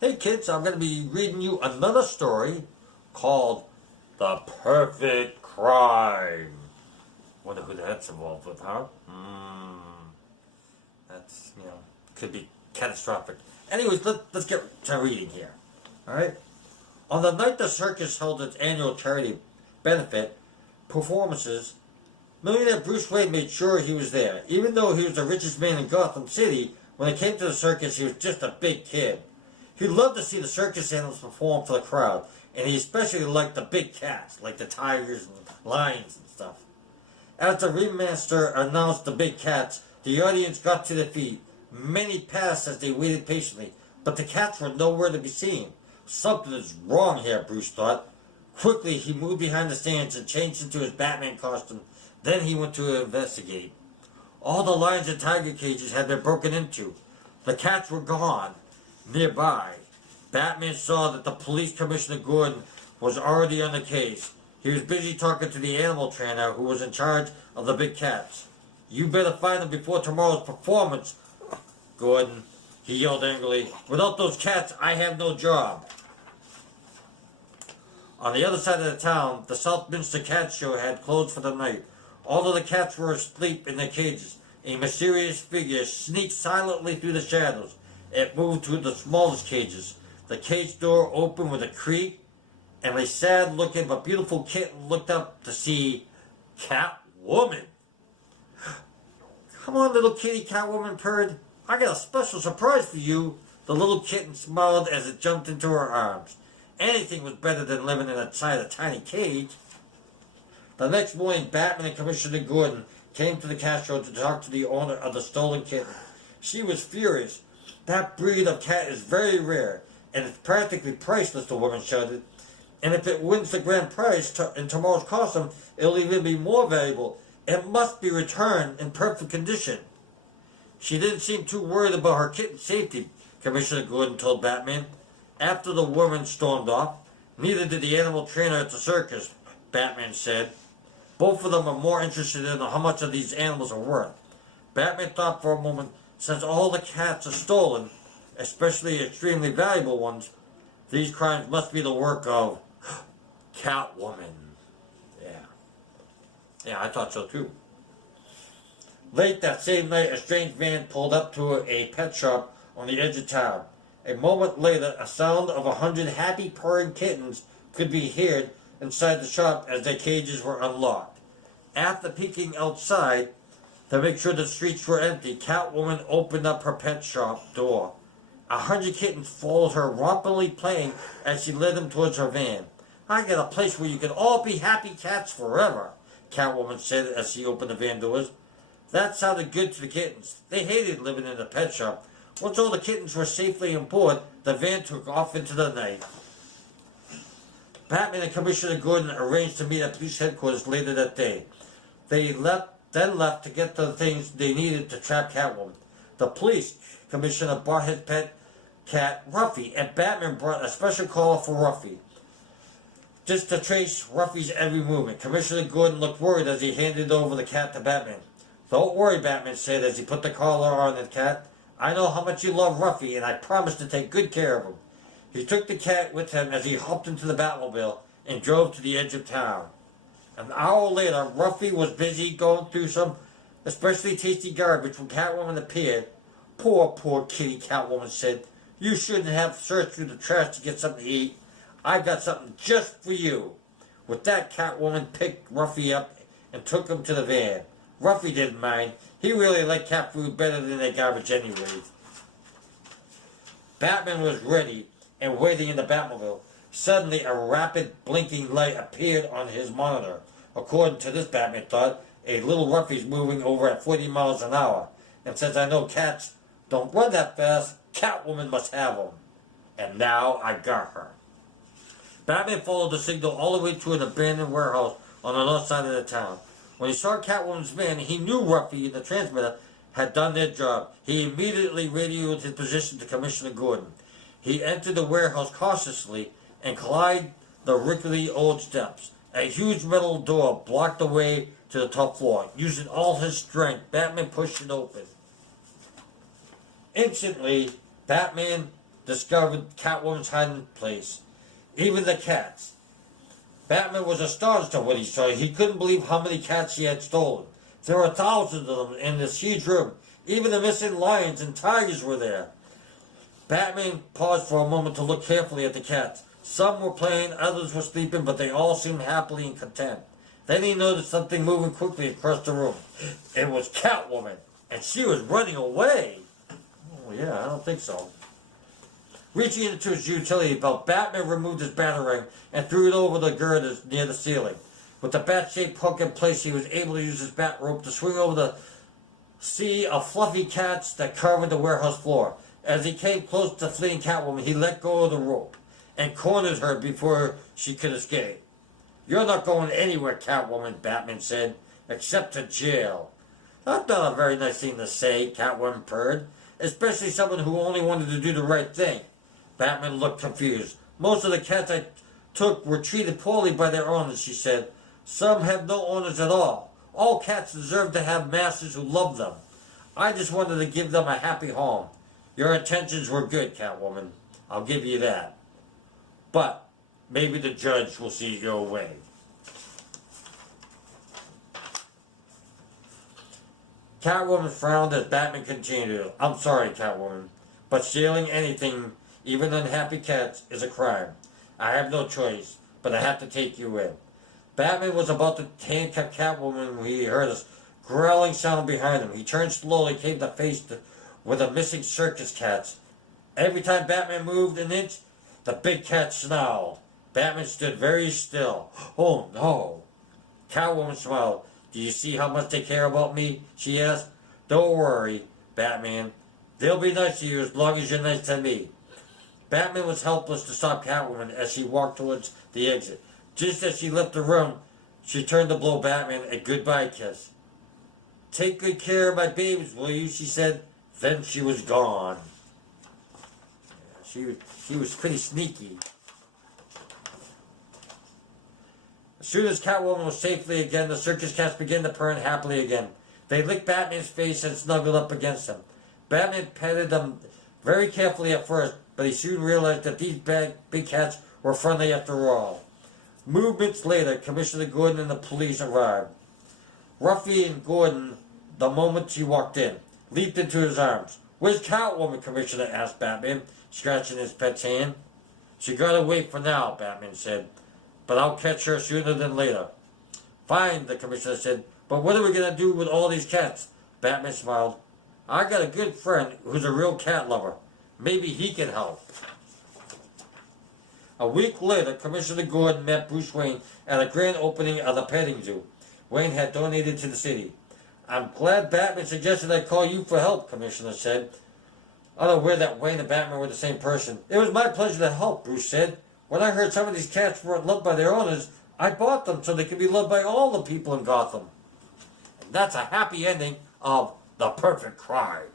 Hey kids, I'm going to be reading you another story called The Perfect Crime. Wonder who that's involved with, huh? That's, could be catastrophic. Anyways, let's get to reading here. Alright? On the night the circus held its annual charity benefit performances, millionaire Bruce Wayne made sure he was there. Even though he was the richest man in Gotham City, when it came to the circus, he was just a big kid. He loved to see the circus animals perform for the crowd, and he especially liked the big cats, like the tigers and lions and stuff. As the ringmaster announced the big cats, the audience got to their feet. Many passed as they waited patiently, but the cats were nowhere to be seen. Something is wrong here, Bruce thought. Quickly, he moved behind the stands and changed into his Batman costume. Then he went to investigate. All the lions and tiger cages had been broken into. The cats were gone. Nearby, Batman saw that the police commissioner Gordon was already on the case. He was busy talking to the animal trainer who was in charge of the big cats. "You better find them before tomorrow's performance, Gordon," he yelled angrily. "Without those cats, I have no job." On the other side of the town, the Southminster Cat Show had closed for the night. Although the cats were asleep in their cages, a mysterious figure sneaked silently through the shadows. It moved to the smallest cages. The cage door opened with a creak, and a sad-looking but beautiful kitten looked up to see Catwoman. "Come on, little kitty," Catwoman purred. "I got a special surprise for you." The little kitten smiled as it jumped into her arms. Anything was better than living inside a tiny cage. The next morning, Batman and Commissioner Gordon came to the cat show to talk to the owner of the stolen kitten. She was furious. "That breed of cat is very rare, and it's practically priceless," the woman shouted. "And if it wins the grand prize in tomorrow's costume, it'll even be more valuable. It must be returned in perfect condition." She didn't seem too worried about her kitten's safety, Commissioner Gordon told Batman. After the woman stormed off, "Neither did the animal trainer at the circus," Batman said. "Both of them are more interested in how much of these animals are worth." Batman thought for a moment. Since all the cats are stolen, especially extremely valuable ones, these crimes must be the work of Catwoman. Yeah, I thought so too. Late that same night, a strange van pulled up to a pet shop on the edge of town. A moment later, a sound of 100 happy purring kittens could be heard inside the shop as their cages were unlocked. After peeking outside to make sure the streets were empty, Catwoman opened up her pet shop door. 100 kittens followed her, rompingly playing as she led them towards her van. "I got a place where you can all be happy cats forever," Catwoman said as she opened the van doors. That sounded good to the kittens. They hated living in a pet shop. Once all the kittens were safely on board, the van took off into the night. Batman and Commissioner Gordon arranged to meet at police headquarters later that day. They then left to get the things they needed to trap Catwoman. The police commissioner brought his pet cat, Ruffy, and Batman brought a special collar for Ruffy, just to trace Ruffy's every movement. Commissioner Gordon looked worried as he handed over the cat to Batman. "Don't worry," Batman said as he put the collar on the cat. "I know how much you love Ruffy, and I promise to take good care of him." He took the cat with him as he hopped into the Batmobile and drove to the edge of town. An hour later, Ruffy was busy going through some especially tasty garbage when Catwoman appeared. Poor kitty," Catwoman said. "You shouldn't have searched through the trash to get something to eat. I've got something just for you." With that, Catwoman picked Ruffy up and took him to the van. Ruffy didn't mind. He really liked cat food better than their garbage anyway. Batman was ready and waiting in the Batmobile. Suddenly, a rapid blinking light appeared on his monitor. According to this, Batman thought, a little Ruffy's moving over at 40 miles an hour. And since I know cats don't run that fast, Catwoman must have him. And now I got her. Batman followed the signal all the way to an abandoned warehouse on the north side of the town. When he saw Catwoman's van, he knew Ruffy and the transmitter had done their job. He immediately radioed his position to Commissioner Gordon. He entered the warehouse cautiously and climbed the rickety old steps. A huge metal door blocked the way to the top floor. Using all his strength, Batman pushed it open. Instantly, Batman discovered Catwoman's hiding place. Even the cats. Batman was astonished at what he saw. He couldn't believe how many cats she had stolen. There were thousands of them in this huge room. Even the missing lions and tigers were there. Batman paused for a moment to look carefully at the cats. Some were playing, others were sleeping, but they all seemed happy and content. Then he noticed something moving quickly across the room. It was Catwoman, and she was running away. Oh yeah, I don't think so. Reaching into his utility belt, Batman removed his batarang and threw it over the girders near the ceiling. With the bat-shaped hook in place, he was able to use his bat rope to swing over the sea of fluffy cats that covered the warehouse floor. As he came close to the fleeing Catwoman, he let go of the rope and cornered her before she could escape. "You're not going anywhere, Catwoman," Batman said, "except to jail." That's not a very nice thing to say, Catwoman purred, especially someone who only wanted to do the right thing. Batman looked confused. "Most of the cats I took were treated poorly by their owners," she said. "Some have no owners at all. All cats deserve to have masters who love them. I just wanted to give them a happy home. Your intentions were good, Catwoman. I'll give you that. But maybe the judge will see your way." Catwoman frowned as Batman continued. "I'm sorry, Catwoman, but stealing anything, even unhappy cats, is a crime. I have no choice, but I have to take you in." Batman was about to handcuff Catwoman when he heard a growling sound behind him. He turned slowly, came to face with the missing circus cats. Every time Batman moved an inch, the big cat snarled. Batman stood very still. "Oh no." Catwoman smiled. "Do you see how much they care about me?" she asked. "Don't worry, Batman. They'll be nice to you as long as you're nice to me." Batman was helpless to stop Catwoman as she walked towards the exit. Just as she left the room, she turned to blow Batman a goodbye kiss. "Take good care of my babies, will you?" she said. Then she was gone. She was pretty sneaky. As soon as Catwoman was safely again, the circus cats began to purr happily again. They licked Batman's face and snuggled up against him. Batman petted them very carefully at first, but he soon realized that these big cats were friendly after all. Moments later, Commissioner Gordon and the police arrived. Ruffy and Gordon, the moment she walked in, leaped into his arms. "Where's Catwoman, Commissioner?" asked Batman, scratching his pet's hand. "She got away for now," Batman said, "but I'll catch her sooner than later." "Fine," the Commissioner said, "but what are we going to do with all these cats?" Batman smiled. "I got a good friend who's a real cat lover. Maybe he can help." A week later, Commissioner Gordon met Bruce Wayne at a grand opening of the petting zoo Wayne had donated to the city. "I'm glad Batman suggested I call you for help," Commissioner said, unaware that Wayne and Batman were the same person. "It was my pleasure to help," Bruce said. "When I heard some of these cats weren't loved by their owners, I bought them so they could be loved by all the people in Gotham." And that's a happy ending of The Perfect Crime.